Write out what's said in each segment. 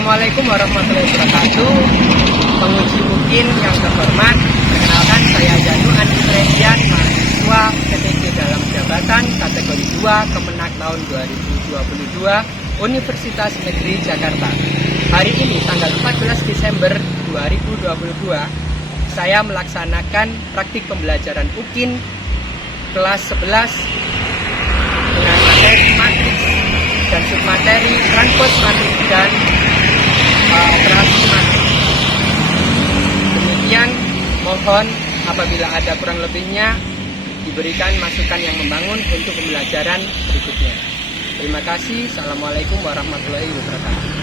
Assalamualaikum warahmatullahi wabarakatuh. Penguji mungkin yang terhormat, perkenalkan saya Janu Andi Trendian, mahasiswa PTG dalam jabatan kategori 2 Kemenak tahun 2022 Universitas Negeri Jakarta. Hari ini tanggal 14 Desember 2022 saya melaksanakan praktik pembelajaran UKIN kelas 11 dengan materi matriks dan submateri transport matriks dan operasi matriks. Demikian, mohon apabila ada kurang lebihnya diberikan masukan yang membangun untuk pembelajaran berikutnya. Terima kasih. Assalamualaikum warahmatullahi wabarakatuh.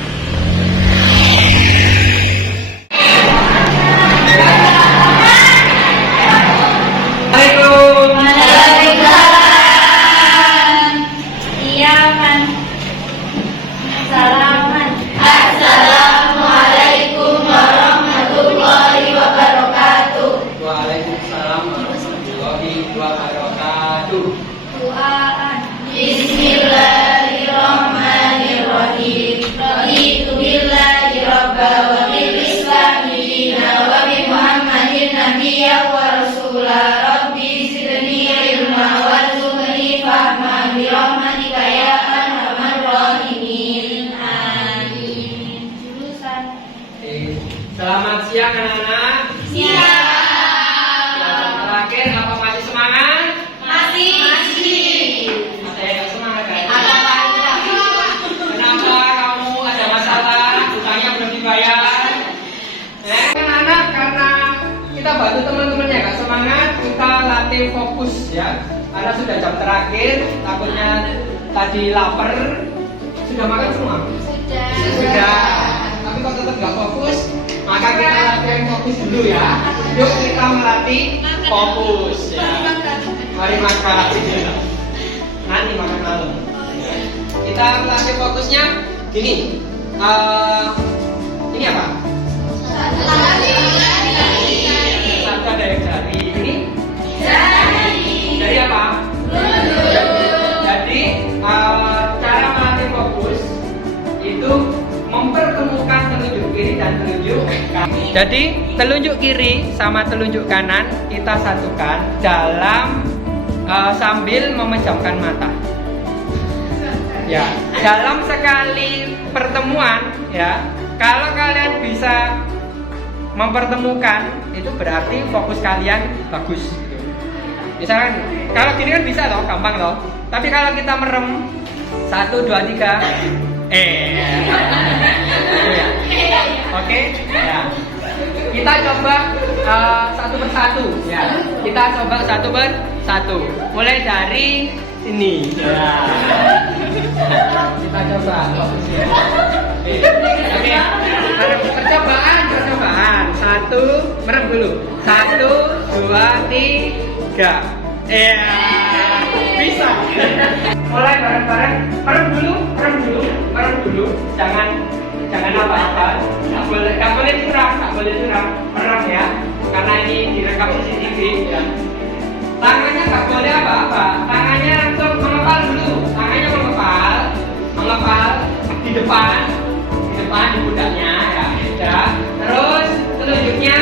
Bismillahirrahmanirrahim. Raditu billahi rabba wa bil islami dina wa bi Muhammadin nabiyya wa rasula. Rabbi zidni ilma warzuqni fahma bi rahmatika ya arhamar rahimin. Amin. Jurusan. Selamat siang anak-anak. Siap. Terakhir, apa masih semangat? Masih. Ada yang semangat kan? Kenapa kamu ada masalah? Utangnya belum dibayar? Anak-anak, karena kita bantu teman-temannya gak semangat, kita latih fokus ya. Karena sudah jam terakhir, takutnya tadi lapar. Sudah makan semua? Sudah. Tapi kalau tetap gak fokus, maka kita latihan fokus dulu ya. Yuk kita melatih fokus ya. Mari makan. Nanti makan malam. Kita latih fokusnya gini. Ini apa? Satu ada yang jari. Ini? Dari apa? Jadi cara melatih fokus itu mempertemukan telunjuk kiri dan telunjuk kanan. Jadi telunjuk kiri sama telunjuk kanan kita satukan dalam sambil memejamkan mata. Ya, dalam sekali pertemuan ya, kalau kalian bisa mempertemukan itu berarti fokus kalian bagus. Misalkan kalau gini kan bisa loh, gampang loh. Tapi kalau kita merem 1, 2, 3 Oke, ya. Kita coba satu persatu ya. Kita coba satu persatu. Mulai dari sini. Ya. Kita coba. Oke. Percobaan. Satu, merem dulu. 1, 2, 3. Bisa. Mulai bareng-bareng. Merem dulu. Jangan apa-apa. Nggak boleh curang. Merem ya. Karena ini direkam CCTV ya. Tangannya nggak boleh apa-apa. Tangannya langsung mengepal dulu. Tangannya mengepal di depan di pundaknya ya. Terus telunjuknya.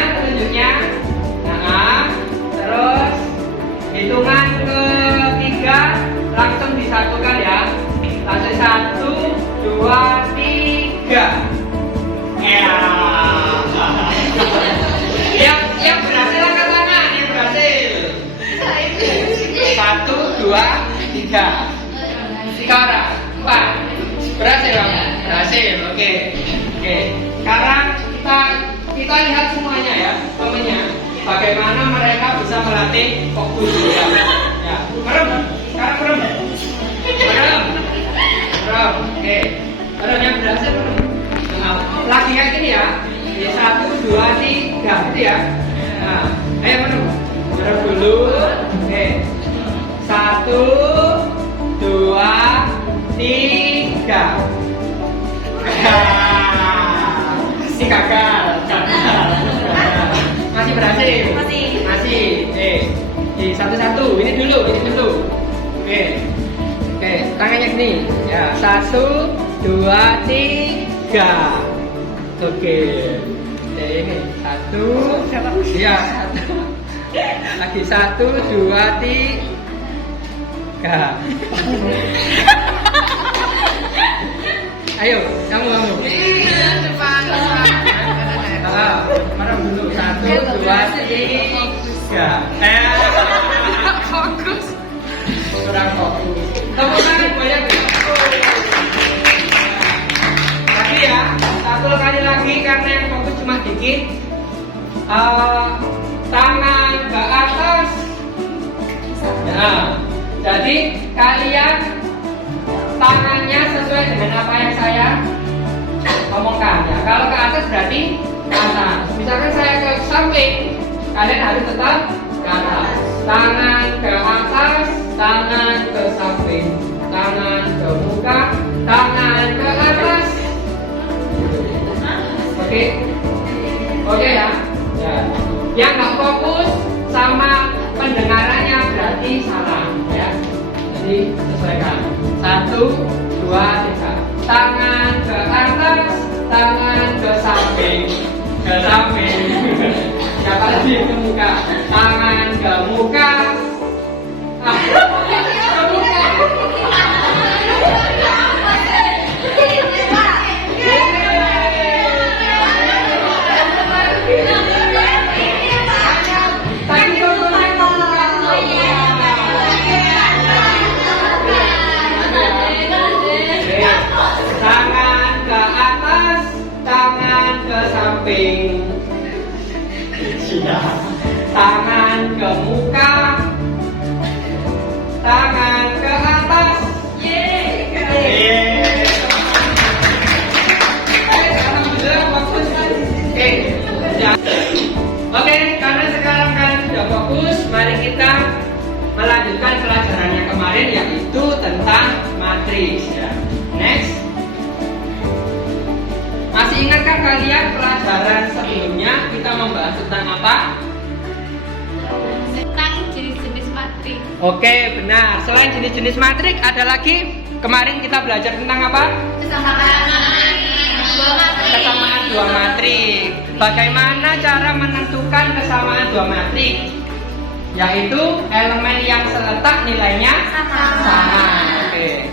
Nah, terus hitungan ketiga langsung disatukan ya. Langsung 1, 2, 3. Yang berhasil angkat tangan, yang berhasil. 1, 2, 3. 3 orang, 4. Berhasil kamu? Berhasil, oke. Sekarang kita lihat semuanya ya, temennya. Bagaimana mereka bisa melatih fokus ya. Merem. Sekarang merem. Oke. Merem yang berhasil merem. Lagi kayak gini ya. 1, 2, 3 gitu ya. Nah, ayo merem dulu. Oke. 1, 2, 3. Masih gagal. Masih berhasil. Masih. Satu-satu. Ini dulu. Oke. Tangannya gini. Ya, 1, 2, 3. Oke. Ini 1. Iya, 1. Lagi 1, 2, 3. Ayo, kamu. Marah dulu. 1, 2, 3. Fokus. Kurang fokus. Tepuk tangan banyak. Lagi ya, 1 kali lagi karena yang fokus cuma dikit. Tangan ke atas. Nah, jadi kalian tangannya sesuai dengan apa yang saya omongkan ya. Kalau ke atas berarti ke atas. Misalkan saya ke samping, kalian harus tetap ke atas. Tangan ke atas, tangan ke samping, tangan ke muka, tangan ke atas. Oke, oke ya. Ya. Yang nggak fokus sama pendengarannya berarti salah ya. Jadi sesuaikan. 1, 2, 3. Tangan ke atas, tangan ke samping, Siapa lagi ke muka? Tangan ke muka. Ke muka. Tangan ke atas, tangan ke samping, tangan ke muka, tangan ke atas. Alhamdulillah fokus. Oke, ya. Oke, karena sekarang kalian sudah fokus, mari kita melanjutkan pelajaran yang kemarin yaitu tentang matriks ya. Next. Masih ingatkah kalian pelajaran sebelumnya kita membahas tentang apa? Tentang jenis-jenis matriks. Oke, benar. Selain jenis-jenis matrik, ada lagi kemarin kita belajar tentang apa? Kesamaan dua matrik. Bagaimana cara menentukan kesamaan dua matrik? Yaitu elemen yang seletak nilainya sama. Oke.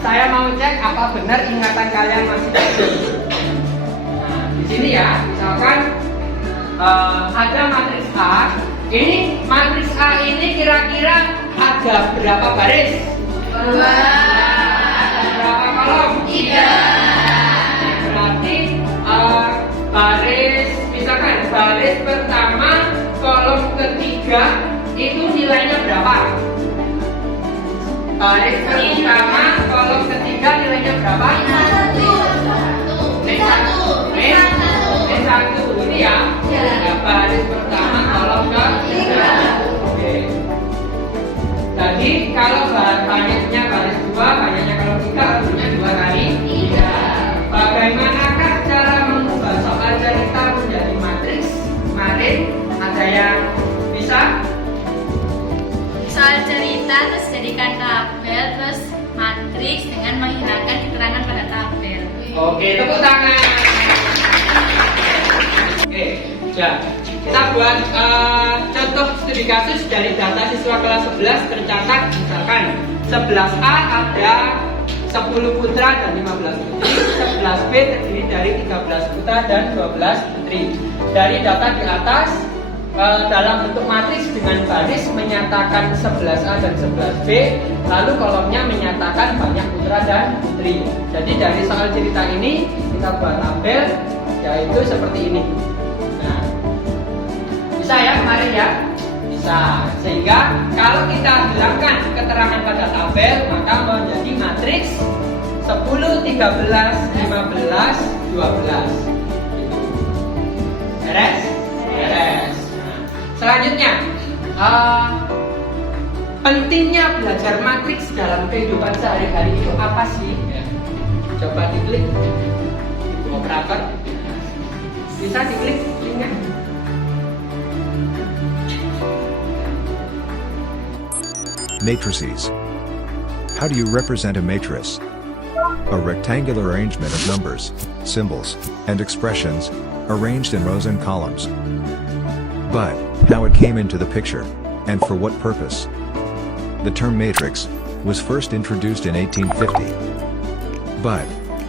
Saya mau cek apa benar ingatan kalian masih bagus. Nah, di sini ya, misalkan ada matriks A. Ini matriks A ini kira-kira ada berapa baris? 2. Berapa kolom? 3. Berarti baris, misalkan baris pertama kolom ketiga itu nilainya berapa? Baris pertama kolom ketiga nilainya berapa? 1 ini ya. Ya, baris pertama kolom ketiga. Oke. Jadi kalau banyaknya baris 2, banyaknya kolom 3, artinya 2 kali 3. Bagaimanakah cara mengubah soal cerita menjadi matriks? Kemarin ada yang bisa? Soal cerita terus jadikan tabel, terus matriks dengan menghilangkan keterangan pada tabel. Oke, tepuk tangan. Oke, ya. Kita buat contoh studi kasus dari data siswa kelas 11 tercatat misalkan 11A ada 10 putra dan 15 putri, 11B terdiri dari 13 putra dan 12 putri. Dari data di atas dalam bentuk matriks dengan baris menyatakan 11A dan 11B, lalu kolomnya menyatakan banyak putra dan putri. Jadi dari soal cerita ini kita buat tabel yaitu seperti ini. Nah, bisa ya kemarin ya? Bisa. Sehingga kalau kita hilangkan keterangan pada tabel maka menjadi matriks 10, 13, 15, 12. Beres? Beres. Selanjutnya, pentingnya belajar matriks dalam kehidupan sehari-hari itu apa sih? Ya. Coba diklik operator. Bisa diklik linknya. Matrices. How do you represent a matrix? a rectangular arrangement of numbers, symbols, and expressions, arranged in rows and columns. But, how it came into the picture, and for what purpose? The term matrix was first introduced in 1850. But,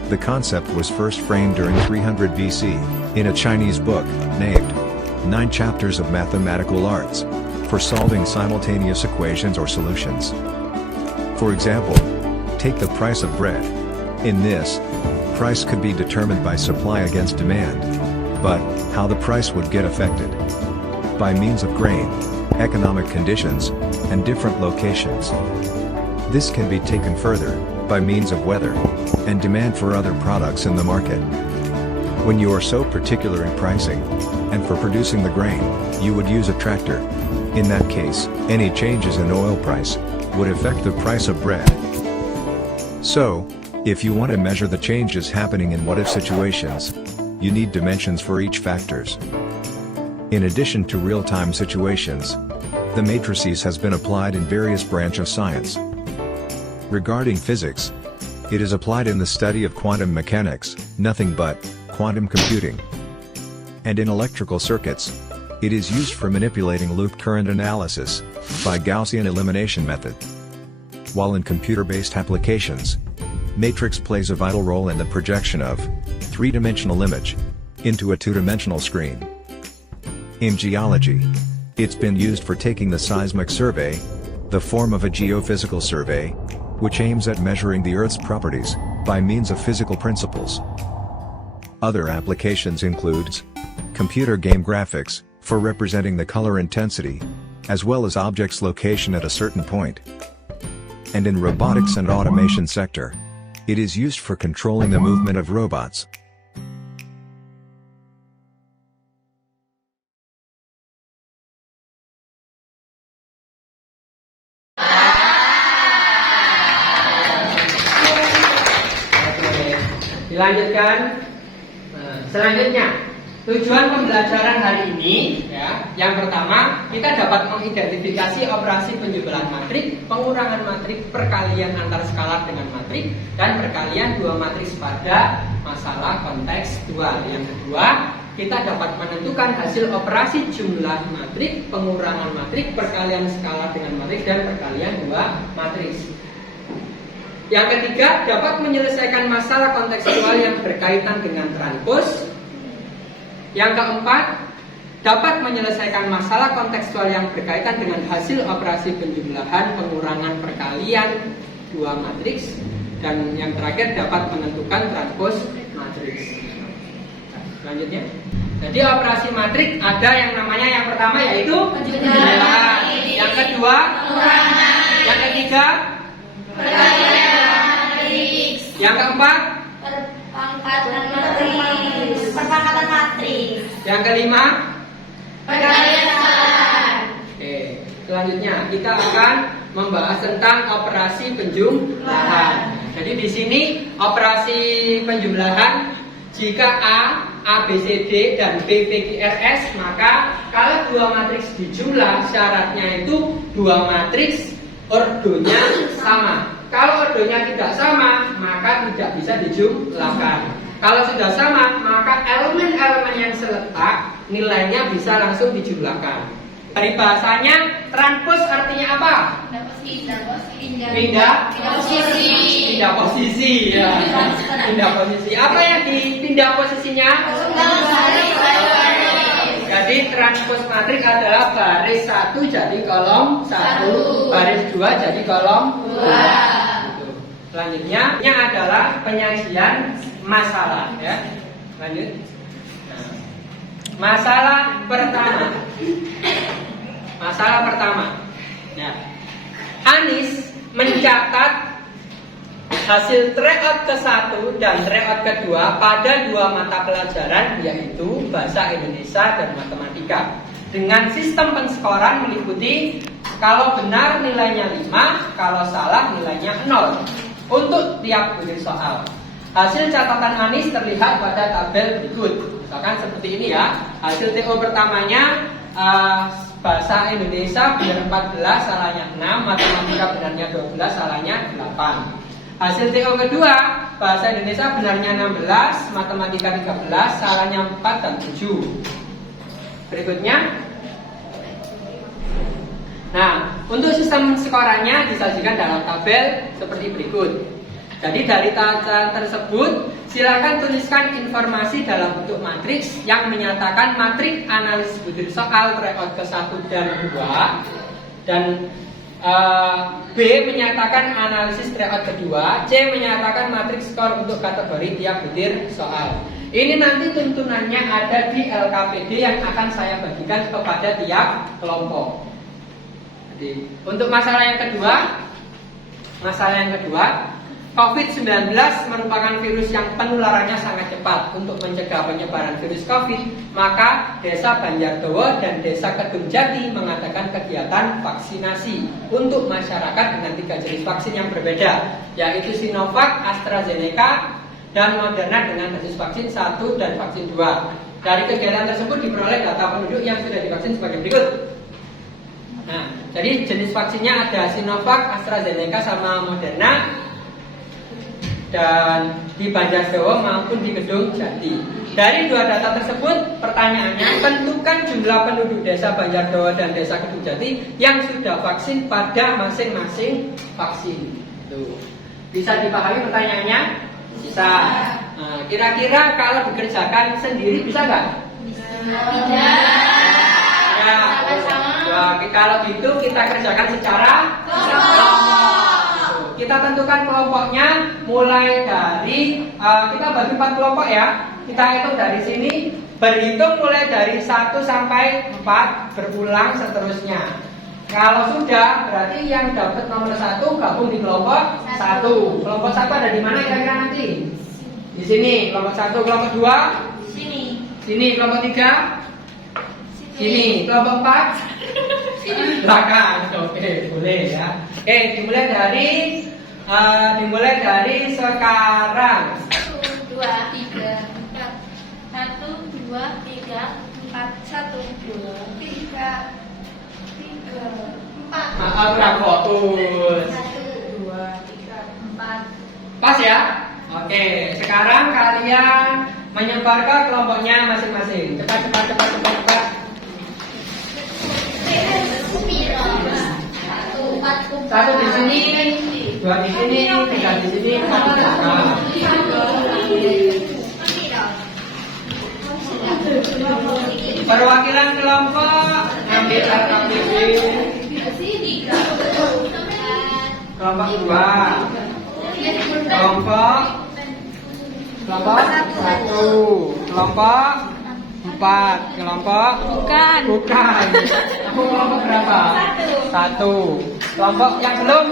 the concept was first framed during 300 BC, in a Chinese book, named 9 Chapters of Mathematical Arts, for solving simultaneous equations or solutions. For example, take the price of bread. In this, price could be determined by supply against demand. But, how the price would get affected? By means of grain, economic conditions, and different locations. This can be taken further, by means of weather, and demand for other products in the market. When you are so particular in pricing, and for producing the grain, you would use a tractor. In that case, any changes in oil price, would affect the price of bread. So, if you want to measure the changes happening in what-if situations, you need dimensions for each factors. In addition to real-time situations, the matrices has been applied in various branches of science. Regarding physics, it is applied in the study of quantum mechanics, nothing but quantum computing. And in electrical circuits, it is used for manipulating loop current analysis by Gaussian elimination method. While in computer-based applications, matrix plays a vital role in the projection of three-dimensional image into a two-dimensional screen. In geology, it's been used for taking the seismic survey, the form of a geophysical survey, which aims at measuring the Earth's properties by means of physical principles. Other applications includes computer game graphics, for representing the color intensity, as well as objects' location at a certain point. And in robotics and automation sector, it is used for controlling the movement of robots. Dilanjutkan. Selanjutnya, tujuan pembelajaran hari ini, ya, yang pertama kita dapat mengidentifikasi operasi penjumlahan matrik, pengurangan matrik, perkalian antar skalar dengan matrik, dan perkalian dua matriks pada masalah kontekstual. Yang kedua, kita dapat menentukan hasil operasi jumlah matrik, pengurangan matrik, perkalian skalar dengan matrik, dan perkalian dua matriks. Yang ketiga, dapat menyelesaikan masalah kontekstual yang berkaitan dengan transpose. Yang keempat, dapat menyelesaikan masalah kontekstual yang berkaitan dengan hasil operasi penjumlahan, pengurangan, perkalian dua matriks. Dan yang terakhir, dapat menentukan transpose matriks. Selanjutnya, jadi operasi matrik ada yang namanya, yang pertama yaitu penjumlahan, yang kedua pengurangan, yang ketiga perkalian matriks, yang keempat perpangkatan matriks, yang kelima perkalian skalar. Oke, selanjutnya kita akan membahas tentang operasi penjumlahan. Jadi di sini operasi penjumlahan, jika A, B, C, D, dan B, P, Q, R, S, maka kalau dua matriks dijumlah, syaratnya itu dua matriks ordonya sama. Kalau ordonya tidak sama, maka tidak bisa dijumlahkan. Kalau sudah sama, maka elemen-elemen yang seletak nilainya bisa langsung dijumlahkan. Dari bahasanya, transpose artinya apa? Pindah posisi. Ya. Pindah posisi. Apa yang dipindah posisinya? Jadi transpose matrik adalah baris 1 jadi kolom 1, baris 2 jadi kolom 2. Selanjutnya, yang adalah penyajian masalah, ya. Lanjut. Masalah pertama. Ya. Anis mencatat hasil tryout ke-1 dan tryout ke-2 pada dua mata pelajaran, yaitu Bahasa Indonesia dan Matematika. Dengan sistem penskoran meliputi kalau benar nilainya 5, kalau salah nilainya 0 untuk tiap butir soal. Hasil catatan Anis terlihat pada tabel berikut. Misalkan seperti ini ya. Hasil TO pertamanya Bahasa Indonesia benar 14, salahnya 6, Matematika benarnya 12, salahnya 8. Hasil TO kedua, bahasa Indonesia benarnya 16, matematika 13, salahnya 4 dan 7. Berikutnya. Nah, untuk sistem skorannya disajikan dalam tabel seperti berikut. Jadi dari tabel tersebut, silakan tuliskan informasi dalam bentuk matriks yang menyatakan matriks analisis butir soal tryout ke-1 dan 2, dan B menyatakan analisis tryout kedua, C menyatakan matriks skor untuk kategori tiap butir soal. Ini nanti tuntunannya ada di LKPD yang akan saya bagikan kepada tiap kelompok. Jadi, untuk masalah yang kedua, COVID-19 merupakan virus yang penularannya sangat cepat. Untuk mencegah penyebaran virus COVID, maka Desa Banjardowo dan Desa Kedungjati mengadakan kegiatan vaksinasi untuk masyarakat dengan 3 jenis vaksin yang berbeda, yaitu Sinovac, AstraZeneca, dan Moderna dengan dosis vaksin 1 dan vaksin 2. Dari kegiatan tersebut diperoleh data penduduk yang sudah divaksin sebagai berikut. Nah, jadi jenis vaksinnya ada Sinovac, AstraZeneca, sama Moderna, dan di Banjardowo maupun di Kedung Jati. Dari 2 data tersebut, pertanyaannya, tentukan jumlah penduduk Desa Banjardowo dan Desa Kedung Jati yang sudah vaksin pada masing-masing vaksin. Tuh. Bisa dipahami pertanyaannya? Bisa. Nah, kira-kira kalau dikerjakan sendiri bisa nggak? Bisa. Ya. Nah, kalau gitu kita kerjakan secara kelompok. Kita tentukan kelompoknya mulai dari kita bagi 4 kelompok ya. Kita hitung dari sini, berhitung mulai dari 1 sampai 4, berulang seterusnya. Kalau sudah, berarti yang dapat nomor 1 gabung di kelompok 1. Kelompok 1 ada di mana kira-kira nanti? Di sini. Kelompok 1, kelompok 2? Sini. Sini. Kelompok 3? Sini. Kelompok 4? Sini. Belakang. Oke, boleh ya. Oke, dimulai dari sekarang. 1, 2, 3, 4. 1, 2, 3, 4. 1, 2, 3, 4. Maaf, kurang fokus. 1, 2, 3, 4. Pas ya? Oke, sekarang kalian menyebar ke kelompoknya masing-masing. Cepat. Satu di sini, 2 di sini, 3 di sini, 4 di belakang. Perwakilan kelompok ambil LKPD. Kelompok 2. Kelompok 1. Kelompok 4. Kelompok bukan. Aku kelompok berapa? 1. Kelompok yang belum?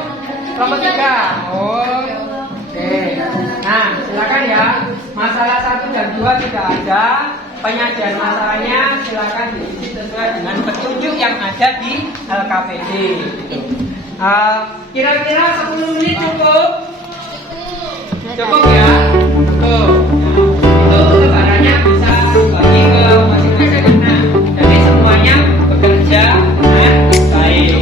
Kelompok 3. Oh, oke. Nah, silakan ya. Masalah 1 dan 2 sudah ada. Penyajian masalahnya silakan diisi sesuai dengan petunjuk yang ada di LKPD. Kira-kira 10 menit cukup? Cukup ya? Cukup. Itu lebarannya bisa dibagi ke masing-masing. Nah, jadi semuanya bekerja dengan baik.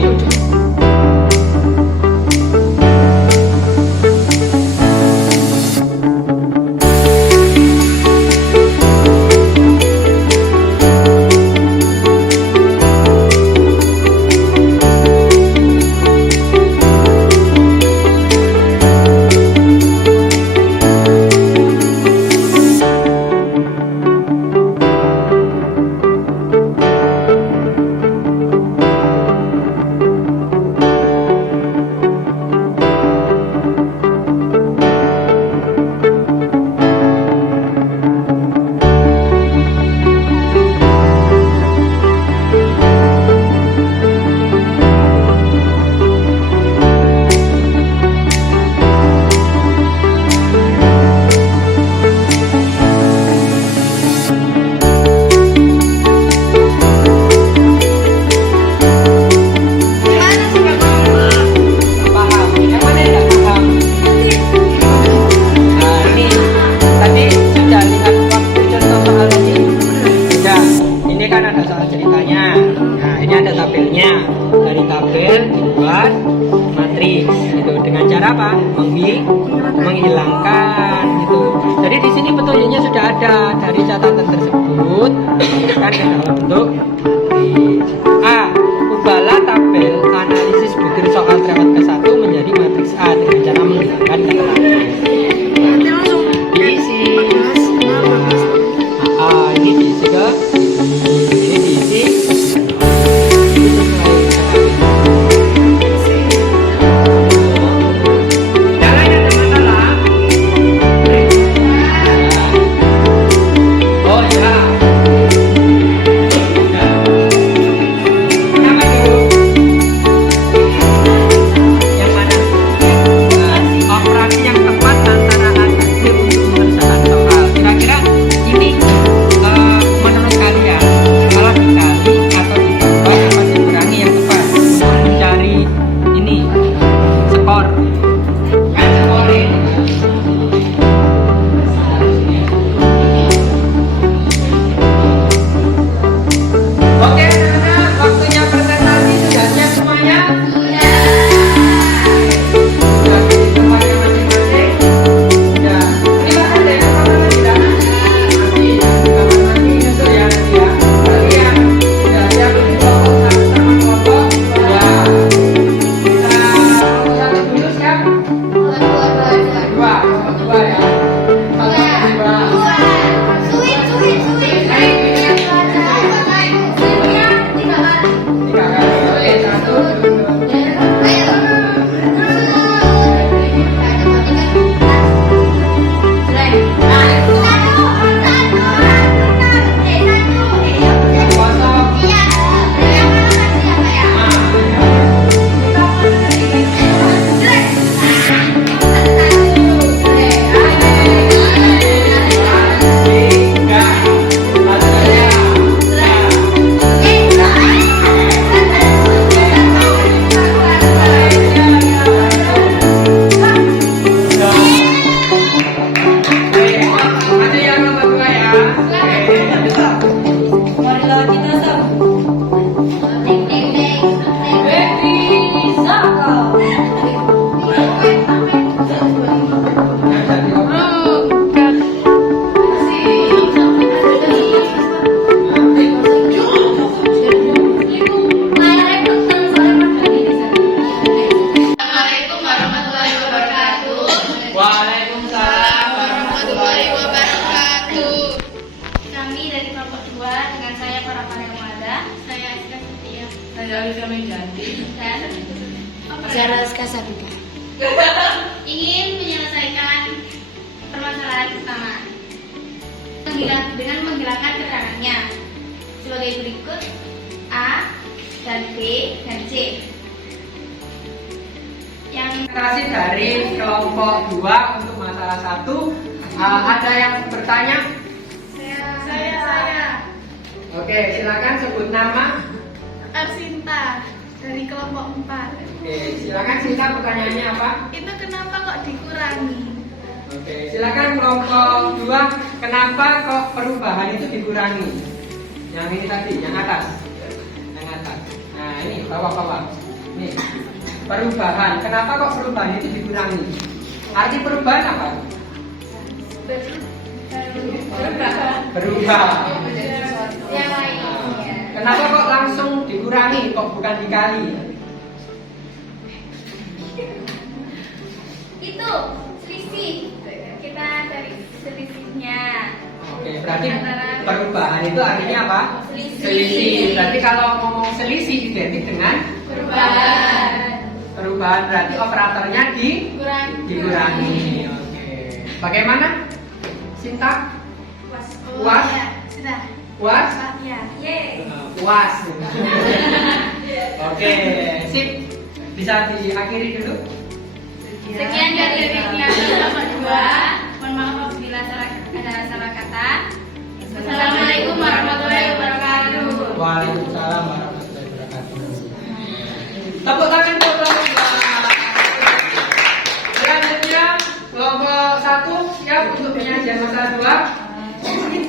Dari tabel dibuat matriks itu dengan cara apa? menghilangkan gitu. Jadi di sini petunjuknya sudah ada dari catatan tersebut kan dalam bentuk A. Ubahlah tabel analisis butir soal trewet ke-1 menjadi matriks A dengan cara menghilangkan kata lain. Diisi. Ini diisi ke ini diisi. ingin menyelesaikan permasalahan pertama dengan menghilangkan keterangannya sebagai berikut: A dan B dan C. Yang Kasih dari kelompok 2 untuk masalah 1. Ada yang bertanya? Saya. Oke, silakan sebut nama. Arsinta dari kelompok 4. Oke, silakan Sinta, pertanyaannya apa? Itu kenapa kok dikurangi? Oke, silakan kelompok 2. Kenapa kok perubahan itu dikurangi? Yang ini tadi, yang atas. Yang atas. Nah, ini bawah-bawah. Nih. Perubahan. Kenapa kok perubahan itu dikurangi? Arti perubahan apa? Berubah. Yang lain. Kenapa kok langsung dikurangi, kok bukan dikali? Itu selisih. Kita dari selisihnya. Oke, berarti perubahan itu artinya apa? Selisih. Selisih. Berarti kalau ngomong selisih identik dengan Perubahan. perubahan, berarti operatornya dikurangi. Oke. Bagaimana? Sinta? Puas? Ya, sudah. Puas? Ya. Yeay. Puas. Oke, sip. Bisa diakhiri dulu. Sekian dari yang nomor 2. Mohon maaf apabila ada salah kata. Assalamualaikum warahmatullahi wabarakatuh. Waalaikumsalam warahmatullahi wabarakatuh. Tepuk tangan untuk kelompok 2. Selanjutnya kelompok 1 siap untuk penyajian masalah 2?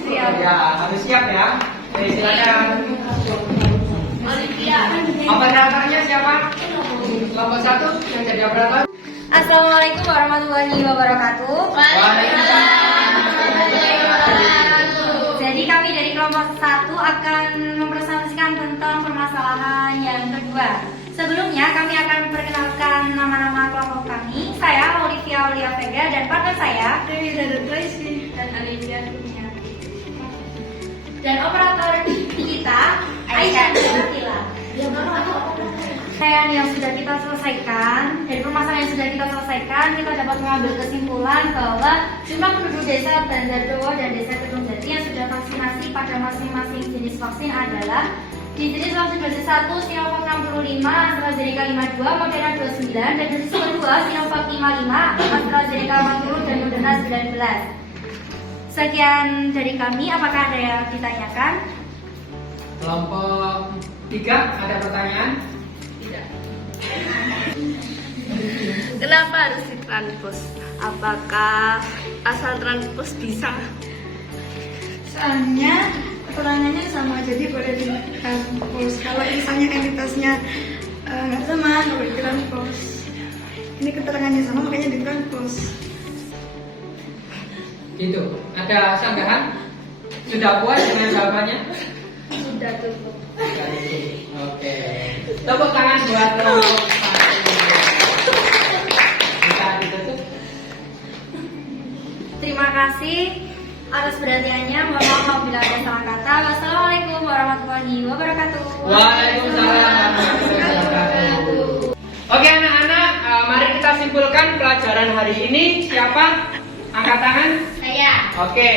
Siap. Ya, harus siap ya. Oke, silakan. Olivia. Operatornya siapa? Kelompok 1 yang jadi operator. Assalamualaikum warahmatullahi wabarakatuh. Jadi kami dari kelompok 1 akan mempresentasikan tentang permasalahan yang kedua. Sebelumnya kami akan memperkenalkan nama-nama kelompok kami. Saya Olivia Vega dan partner saya Dewi Tracy dan Alicia Dunia. Dan operator kita Aisyah Natila. Yang sudah kita selesaikan, dari permasalahan yang sudah kita selesaikan, kita dapat mengambil kesimpulan bahwa jumlah penduduk desa Banjardowo dan desa Kedung Jati yang sudah vaksinasi pada masing-masing jenis vaksin adalah di jenis vaksin dosis 1 Sinovac 65, AstraZeneca 52, Moderna 29, dan dosis kedua Sinovac 55, AstraZeneca 40, dan Moderna 19. Sekian dari kami, apakah ada yang ditanyakan? Kelompok 3 ada pertanyaan? Kenapa harus ditranspos? Apakah asal transpos bisa? Soalnya keterangannya sama, jadi boleh ditranspos. Kalau misalnya entitasnya nggak sama, nggak boleh ditranspos. Ini keterangannya sama, makanya ditranspos. Gitu. Ada sanggahan? Sudah puas dengan jawabannya? Sudah cukup. Oke. Tepuk tangan buat kelompok 1. Bisa ditutup. Terima kasih atas perhatiannya. Mohon maaf apabila ada salah kata. Wassalamualaikum warahmatullahi wabarakatuh. Waalaikumsalam warahmatullahi wabarakatuh. Oke anak-anak, mari kita simpulkan pelajaran hari ini. Siapa? Angkat tangan. Saya. Oke.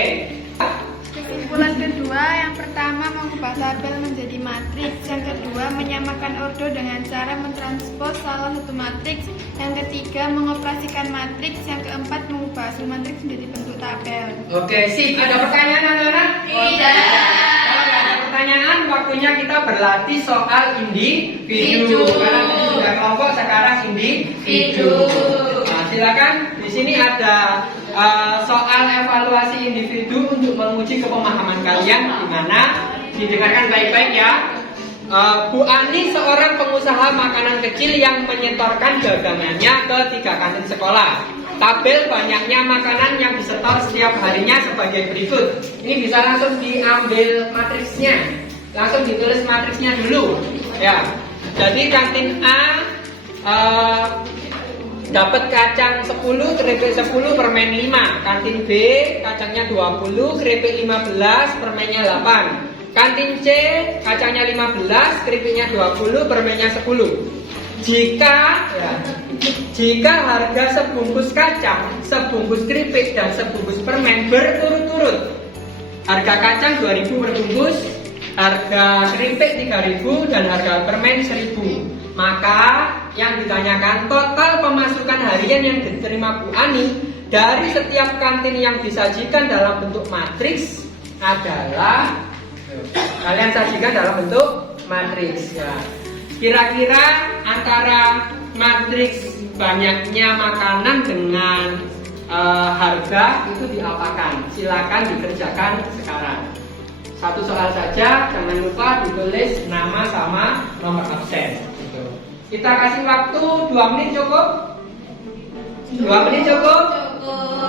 Kesimpulan kedua, yang pertama mengubah tabel menjadi matriks, yang kedua menyamakan ordo dengan cara mentranspos salah satu matriks, yang ketiga mengoperasikan matriks, yang keempat mengubah hasil matriks menjadi bentuk tabel. Oke, sip. Ada pertanyaan anak-anak? Tidak. Kalau nggak ada pertanyaan, waktunya kita berlatih soal individu. Karena tadi sudah kelompok, sekarang individu. Nah, silakan. Di sini ada soal evaluasi individu untuk menguji kepemahaman kalian. Di mana? Didengarkan baik-baik ya. Bu Ani seorang pengusaha makanan kecil yang menyetorkan dagangannya ke 3 kantin sekolah. Tabel banyaknya makanan yang disetor setiap harinya sebagai berikut. Ini bisa langsung diambil matriksnya. Langsung ditulis matriksnya dulu. Ya. Jadi kantin A dapat kacang 10, keripik 10, permen 5. Kantin B kacangnya 20, keripik 15, permennya 8. Kantin C kacangnya 15, keripiknya 20, permennya 10. Jika harga sebungkus kacang, sebungkus keripik, dan sebungkus permen berturut-turut, harga kacang 2.000 per bungkus, harga keripik 3.000, dan harga permen 1.000, maka yang ditanyakan total pemasukan harian yang diterima Bu Ani dari setiap kantin yang disajikan dalam bentuk matriks adalah, kalian sajikan dalam bentuk matriks ya. Kira-kira antara matriks banyaknya makanan dengan harga itu diapakan? Silakan dikerjakan sekarang. Satu soal saja, jangan lupa ditulis nama sama nomor absen. Gitu. Kita kasih waktu 2 menit cukup? 2 menit cukup?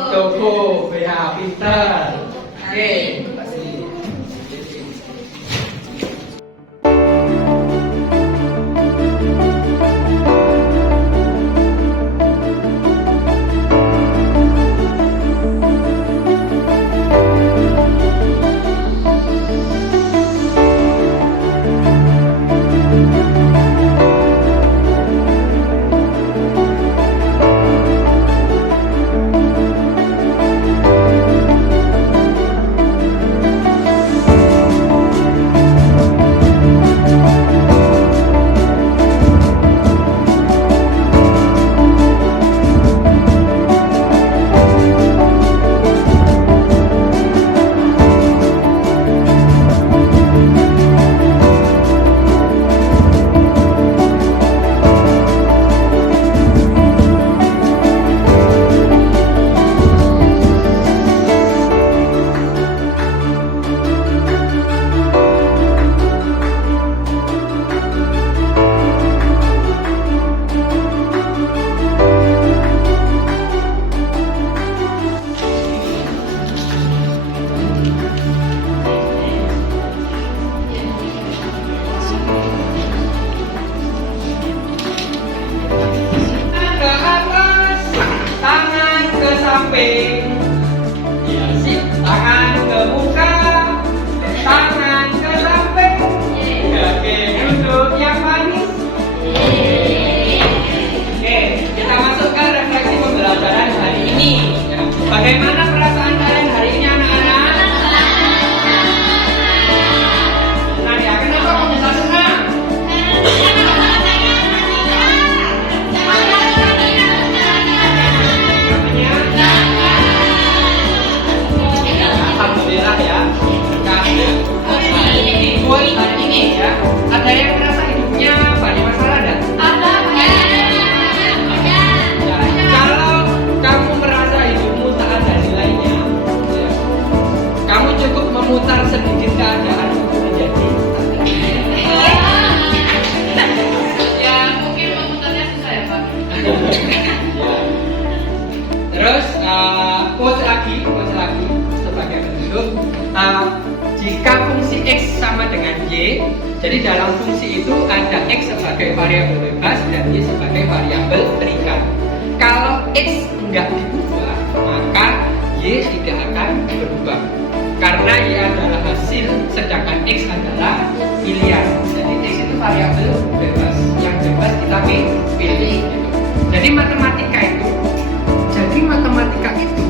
Cukup, ya pinter. Oke. Jadi dalam fungsi itu ada X sebagai variabel bebas dan Y sebagai variabel terikat. Kalau X enggak diubah, maka Y tidak akan berubah. Karena Y adalah hasil, sedangkan X adalah pilihan. Jadi X itu variabel bebas. Yang bebas kita pilih. Gitu. Jadi matematika itu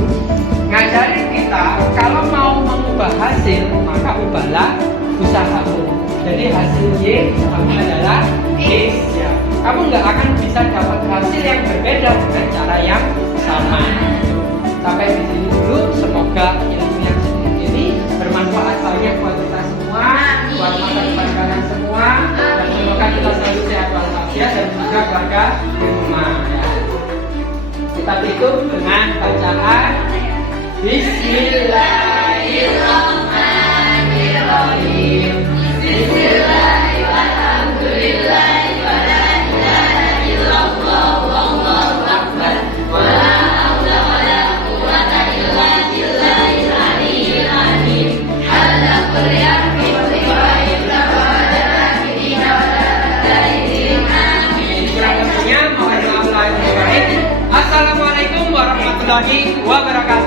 ngajarin kita kalau mau mengubah hasil, maka ubahlah usahamu. Jadi hasil Y kamu adalah X ya. Kamu nggak akan bisa dapat hasil yang berbeda dengan cara yang sama. Sampai di sini dulu. Semoga ilmu yang sedikit ini bermanfaat banyak buat kita semua, buat masa depan kalian semua. Dan semoga kita selalu sehat walafiat dan juga keluarga di rumah. Ya. Kita tutup dengan bacaan Bismillahirrahmanirrahim. Bismillahirrahmanirrahim. Wa la ilaha illallah wallahu akbar. Wa la haula wa la quwwata illa billahil aliyyil azim. Halla qur'an wa illa amin. Kurang lebihnya mohon maaf lahir dan batin. Assalamualaikum warahmatullahi wabarakatuh.